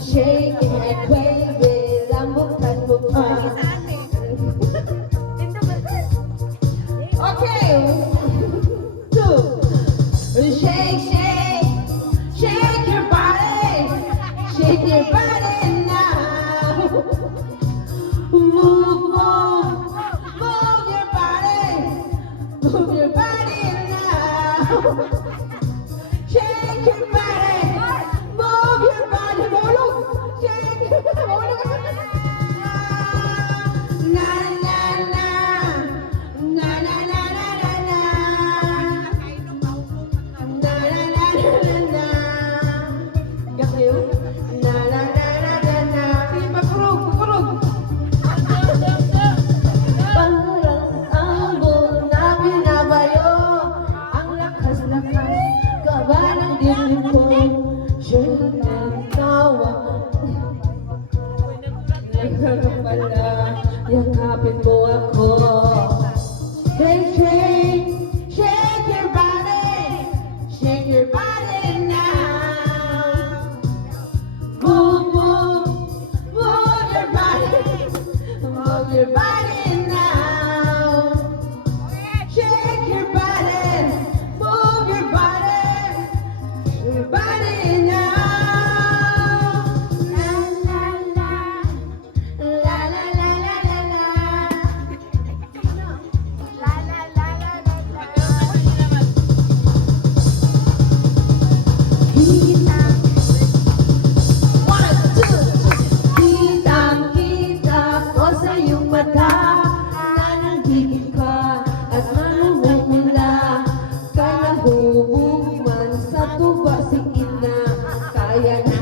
shake it, baby, lambot mo pa. Okay, 2. Shake, shake, shake your body. Shake your body now. Move, move, move your body. Move your body now. Shake your body. Move your body. Mulog. Shake. Mulog. Na na na. Na na na na na na. Na na na na na. Gakyo. Na na na na na na. Sige, makurog, makurog. Parang ambon na binabayo. Ang lakas-lakas kaba ng dibdib ko. Siya'y nagtawa. Nagkakapala, yakapin mo ako. Shake, shake, shake your body. Shake your body now. Move, move, move your body. Move your body now. Shake your body. Move your body. Your body now. La la la. La la la la la la. Kitang-kita ko sa iyong mata na nanggigil ka at namumula ka na humuman sa tuba singit na kaya na